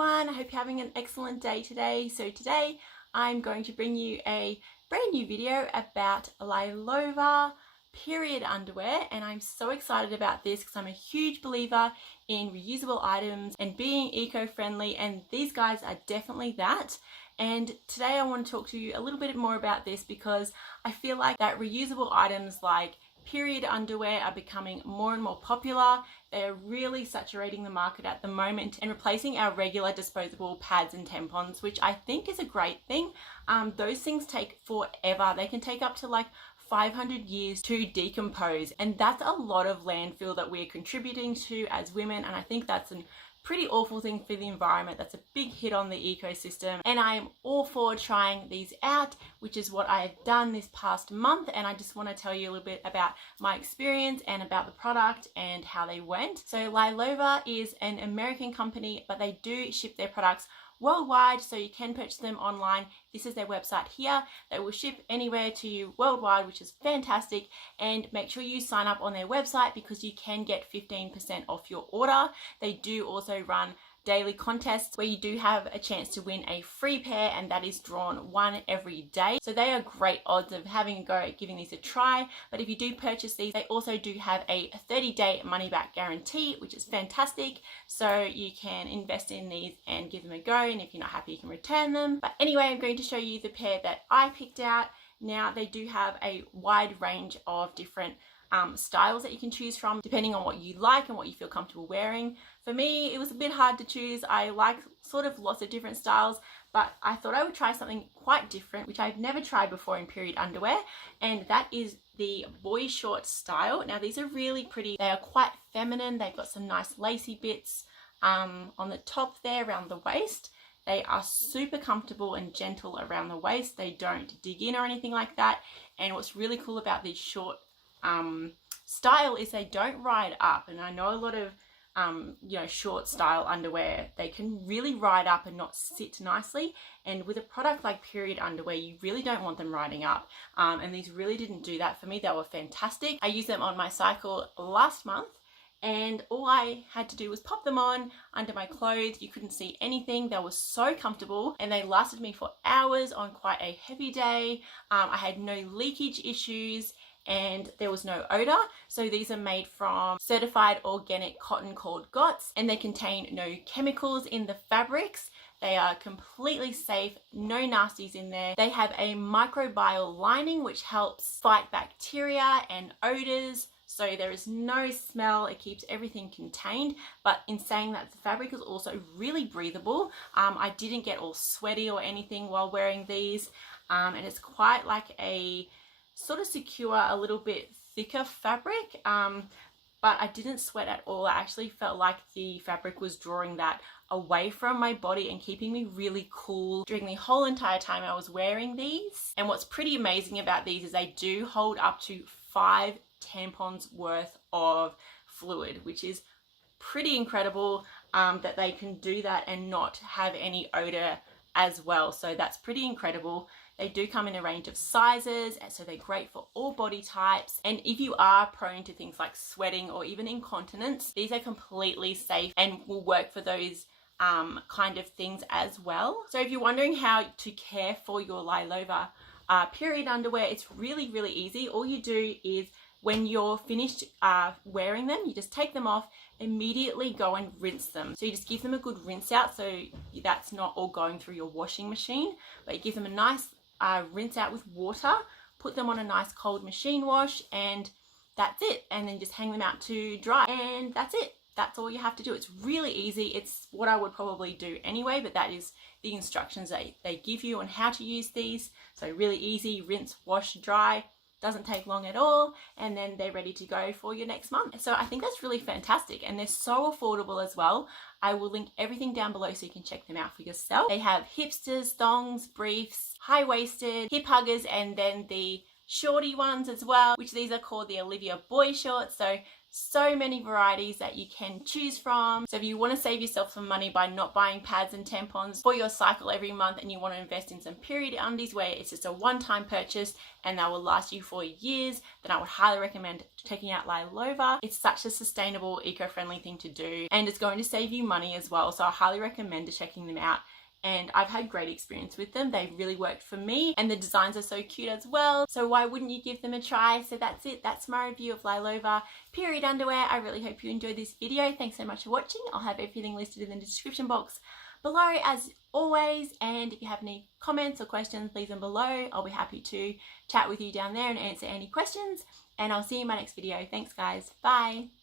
everyone, I hope you're having an excellent day today. So today I'm going to bring you a brand new video about Lilova period underwear, and I'm so excited about this because I'm a huge believer in reusable items and being eco-friendly, and these guys are definitely that. And today I want to talk to you a little bit more about this because I feel like that reusable items like period underwear are becoming more and more popular. They're really saturating the market at the moment and replacing our regular disposable pads and tampons, which I think is a great thing. Those things take forever. They can take up to like 500 years to decompose, and that's a lot of landfill that we're contributing to as women, and I think that's a pretty awful thing for the environment. That's a big hit on the ecosystem, and I am all for trying these out, which is what I have done this past month. And I just want to tell you a little bit about my experience and about the product and how they went. So Lilova is an American company, but they do ship their products worldwide, so you can purchase them online. This is their website here. They will ship anywhere to you worldwide, which is fantastic. And make sure you sign up on their website because you can get 15% off your order. They do also run daily contests where you do have a chance to win a free pair, and that is drawn one every day. So they are great odds of having a go at giving these a try. But if you do purchase these, they also do have a 30-day money back guarantee, which is fantastic. So you can invest in these and give them a go, and if you're not happy you can return them. But anyway, I'm going to show you the pair that I picked out. Now they do have a wide range of different styles that you can choose from depending on what you like and what you feel comfortable wearing. For me, it was a bit hard to choose. I like sort of lots of different styles, but I thought I would try something quite different, which I've never tried before in period underwear, and that is the boy short style. Now these are really pretty. They are quite feminine. They've got some nice lacy bits on the top there around the waist. They are super comfortable and gentle around the waist. They don't dig in or anything like that. And what's really cool about these short style is they don't ride up, and I know a lot of short style underwear, they can really ride up and not sit nicely, and with a product like period underwear you really don't want them riding up, and these really didn't do that for me. They were fantastic. I used them on my cycle last month, and all I had to do was pop them on under my clothes. You couldn't see anything. They were so comfortable, and they lasted me for hours on quite a heavy day. I had no leakage issues, and there was no odor. So these are made from certified organic cotton called GOTS, and they contain no chemicals in the fabrics. They are completely safe, no nasties in there. They have a microbial lining which helps fight bacteria and odors, so there is no smell. It keeps everything contained. But in saying that, the fabric is also really breathable. I didn't get all sweaty or anything while wearing these, and it's quite like a sort of secure, a little bit thicker fabric, but I didn't sweat at all. I actually felt like the fabric was drawing that away from my body and keeping me really cool during the whole entire time I was wearing these. And what's pretty amazing about these is they do hold up to 5 tampons worth of fluid, which is pretty incredible, that they can do that and not have any odor as well. So that's pretty incredible. They do come in a range of sizes, so they're great for all body types. And if you are prone to things like sweating or even incontinence, these are completely safe and will work for those kind of things as well. So if you're wondering how to care for your Lilova period underwear, it's really, really easy. All you do is when you're finished wearing them, you just take them off, immediately go and rinse them. So you just give them a good rinse out, so that's not all going through your washing machine, but you give them a nice rinse out with water, put them on a nice cold machine wash, and that's it. And then just hang them out to dry, and that's it. That's all you have to do. It's really easy. It's what I would probably do anyway, but that is the instructions they give you on how to use these. So really easy: rinse, wash, dry. Doesn't take long at all, and then they're ready to go for your next month. So I think that's really fantastic, and they're so affordable as well. I will link everything down below so you can check them out for yourself. They have hipsters, thongs, briefs, high-waisted, hip huggers, and then the shorty ones as well, which these are called the Olivia boy shorts. So so many varieties that you can choose from. So if you want to save yourself some money by not buying pads and tampons for your cycle every month, and you want to invest in some period undies where it's just a one-time purchase and that will last you for years, then I would highly recommend checking out Lilova. It's such a sustainable, eco-friendly thing to do, and it's going to save you money as well. So I highly recommend checking them out. And I've had great experience with them. They really worked for me, and the designs are so cute as well. So why wouldn't you give them a try? So that's it. That's my review of Lilova period underwear. I really hope you enjoyed this video. Thanks so much for watching. I'll have everything listed in the description box below as always. And if you have any comments or questions, leave them below. I'll be happy to chat with you down there and answer any questions. And I'll see you in my next video. Thanks guys. Bye.